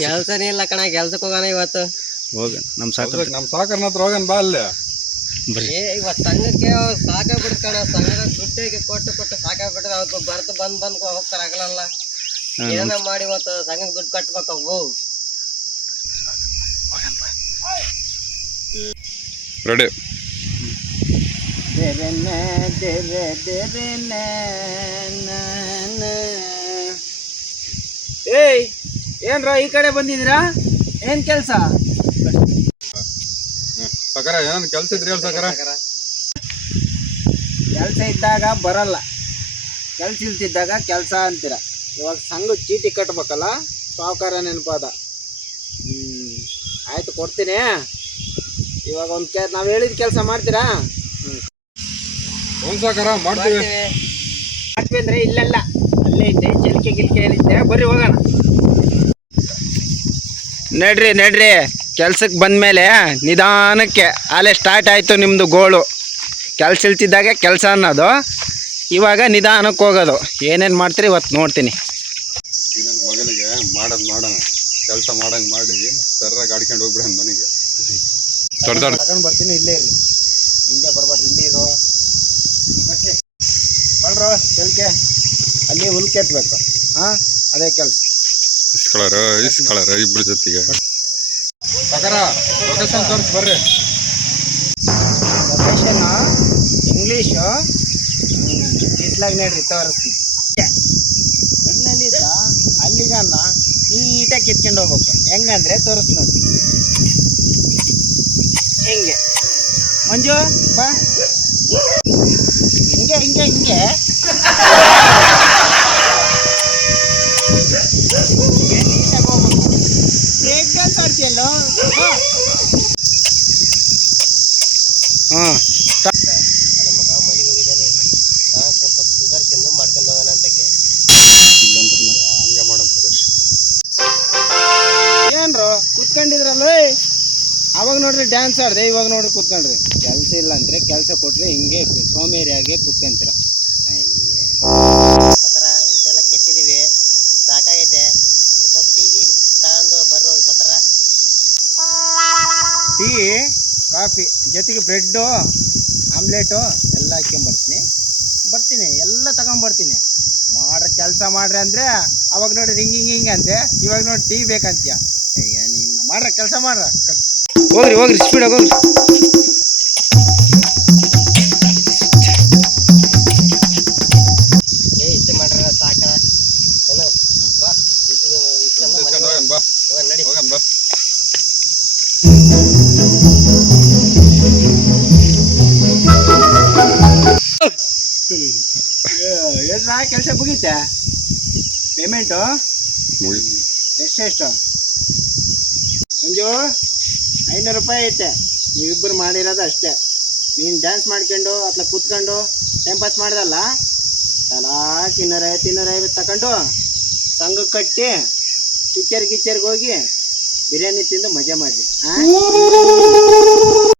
ಕೆಲಸನೇ ಇಲ್ಲ ಕಣ, ಕೆಲ್ಸಕ್ಕೆ ಹೋಗೋಣ ಇವತ್ತು. ಹೋಗ ನಮ್ಮ ಸಾಕರ್ನ ಹತ್ರ ಹೋಗೋಣ ಬಾ ಅಲ್ಲೇ. ಇವತ್ತು ಸಂಘಕ್ಕೆ ಸಾಕಾಗ್ಬಿಡ್ತು ಕಣ. ಸಂಘದ ದುಡ್ಡಿಗೆ ಕೊಟ್ಟು ಸಾಕಾಗ್ಬಿಟ್ರೆ ಅವ್ರು ಬಂದು ಹೋಗ್ತಾರೆ ಆಗಲ್ಲ. ಏನ ಮಾಡಿ ಇವತ್ತು ಸಂಘಕ್ಕೆ ದುಡ್ಡು ಕಟ್ಬೇಕು. ಅವು ರೆಡಿ. ಏಯ್ ಏನ್ರ ಈ ಕಡೆ ಬಂದಿದ್ದೀರಾ? ಏನ್ ಕೆಲ್ಸ? ಸಕರ ಏನ್ ಕೆಲ್ಸ ಇದ್ರಿ ಹೇಳಿ ಸಕರ. ಕೆಲ್ಸ ಇದ್ದಾಗ ಬರಲ್ಲ, ಕೆಲ್ಸ ಇಲ್ತಿದ್ದಾಗ ಕೆಲ್ಸ ಅಂತೀರ. ಇವಾಗ ಸಂಘ ಚೀಟಿ ಕಟ್ಬೇಕಲ್ಲ, ಸಾವುಕಾರ ನೆನಪಾದ. ಆಯ್ತು ಕೊಡ್ತೀನಿ. ಇವಾಗ ಒಂದು ನಾವು ಹೇಳಿದ ಕೆಲಸ ಮಾಡ್ತೀರಾ? ಸಾಕರ ಮಾಡ್ತೀವಿ ಅಂದ್ರೆ ಇಲ್ಲೆಲ್ಲ ಅಲ್ಲೇ ಐತೆ, ಗಿಲ್ಕೆ ಏನಿದೆ. ಬರ್ರಿ ಹೋಗೋಣ. ನಡ್ರಿ ಕೆಲ್ಸಕ್ಕೆ ಬಂದಮೇಲೆ ನಿಧಾನಕ್ಕೆ ಅಲ್ಲೇ ಸ್ಟಾರ್ಟ್ ಆಯಿತು ನಿಮ್ಮದು ಗೋಳು. ಕೆಲ್ಸ ಇಲ್ತಿದ್ದಾಗ ಕೆಲಸ ಅನ್ನೋದು, ಇವಾಗ ನಿಧಾನಕ್ಕೆ ಹೋಗೋದು. ಏನೇನು ಮಾಡ್ತೀರಿ ಇವತ್ತು ನೋಡ್ತೀನಿ. ಮಗನಿಗೆ ಮಾಡೋಣ, ಕೆಲಸ ಮಾಡಂಗೆ ಮಾಡಿ ಸರ್ರಾಗಿ ಗಾಡ್ಕೊಂಡು ಹೋಗ್ಬಿಡೋಣ ಮನೆಗೆ. ತಗೊಂಡು ಬರ್ತೀನಿ, ಇಲ್ಲೇ ಇರಲಿ. ಹಿಂಗೆ ಬರ್ಬಾರ್ದು, ಇಲ್ಲಿ ಇರೋ ಕಟ್ಟಿ ಮಾಡ್ರೋ. ಕೆಲ್ಕೆ ಅಲ್ಲಿ ಹುಲ್ ಕೆತ್ತಬೇಕು. ಹಾಂ, ಅದೇ ಕೆಲಸ. ಇಸ್ಕೊಳಾರ ಇಬ್ರು ಜೊತೆಗೆ. ಸಕರ ಲೊಕೇಶನ್ ತೋರಿಸಿ ಬರ್ರಿ. ಲೊಕೇಶನ್ ಇಂಗ್ಲೀಷು ಇಸ್ಲಾಗ ನೋಡ್ರಿ ತೋರಿಸ್ತೀನಿ. ಎಲ್ಲೆಲ್ಲಿ ಅಲ್ಲಿಗನ್ನ ನೀಟಾಗಿ ಕಿತ್ಕೊಂಡು ಹೋಗ್ಬೇಕು. ಹೆಂಗಂದ್ರೆ ತೋರಿಸ್ ನೋಡಿ. ಹೆಂಗೆ ಮಂಜು ಬಾ, ಹಿಂಗೆ ನೀಟಾಗಿ ಹೋಗ್ಬೇಕು. ಬ್ರೇಕ್ ಡ್ಯಾನ್ಸ್ ಆಡ್ತೀಯಲ್ಲೋ. ಹಾಂ, ಮಗ ಮನೆಗೆ ಹೋಗಿದ್ದಾನೆ. ಸ್ವಲ್ಪ ಸುಧಾರಿಸ್ಕೊಂಡು ಮಾಡ್ಕೊಂಡು ಹೋಗೋಣ ಅಂತಕ್ಕೆ. ಹಂಗೆ ಮಾಡಂತಾರೆ. ಏನ್ರು ಕುತ್ಕೊಂಡಿದ್ರಲ್ಲ, ಅವಾಗ ನೋಡ್ರಿ ಡ್ಯಾನ್ಸ್ ಆಡ್ದೆ, ಇವಾಗ ನೋಡ್ರಿ ಕುತ್ಕೊಂಡ್ರಿ. ಕೆಲಸ ಇಲ್ಲ ಅಂದರೆ ಕೆಲಸ ಕೊಟ್ರೆ ಹಿಂಗೆ ಸೋಮೇರಿಯಾಗೆ ಕುತ್ಕೊಂತೀರ. ಸಕರ ಇದೆಲ್ಲ ಕೆತ್ತಿದೀವಿ, ಸಾಕಾಗೈತೆ. ಸ್ವಲ್ಪ ಟೀಗೆ ತಗೊಂಡು ಬರೋರು ಸಕರ. ಟೀ ಕಾಫಿ ಜೊತೆಗೆ ಬ್ರೆಡ್ಡು ಆಮ್ಲೆಟು ಎಲ್ಲ ಬರ್ತೀನಿ ಎಲ್ಲ ತಗೊಂಬರ್ತೀನಿ. ಮಾಡ್ರಿ ಕೆಲಸ ಮಾಡ್ರಿ ಅಂದರೆ ಅವಾಗ ನೋಡಿ ಹಿಂಗೆ ಅಂತೆ, ಇವಾಗ ನೋಡಿ ಟೀ ಬೇಕಂತೀಯ. ಅಯ್ಯ ನೀನು ಮಾಡ್ರ ಕೆಲಸ ಮಾಡ್ರ. ಹೋಗ್ರಿ ಸ್ಪೀಡಾಗಿ ಹೋಗ್ರಿ. ಇಷ್ಟು ಮಾಡ್ರ ಸಾಕಣ. ಏನು ಬಾ, ಇಷ್ಟೆಲ್ಲ ಬಾ ನಡಿ ಹೋಗಣ ಬಾ. ಕೆಲಸ ಮುಗೀತೆ. ಪೇಮೆಂಟು ಎಷ್ಟು? ಮಂಜು 500 ರೂಪಾಯಿ ಐತೆ. ನೀವಿಬ್ಬರು ಮಾಡಿರೋದು ಅಷ್ಟೇ. ನೀನು ಡ್ಯಾನ್ಸ್ ಮಾಡ್ಕೊಂಡು ಅಥವಾ ಕೂತ್ಕೊಂಡು ಟೈಮ್ ಪಾಸ್ ಮಾಡ್ದಲ್ಲ, ತಲಾಕ್ 250 ತಗೊಂಡು ಸಂಘಕ್ಕೆ ಕಟ್ಟಿ ಕಿಚ್ಚರ್ಗೆ ಹೋಗಿ ಬಿರಿಯಾನಿ ತಿಂದು ಮಜಾ ಮಾಡಿರಿ. ಹಾಂ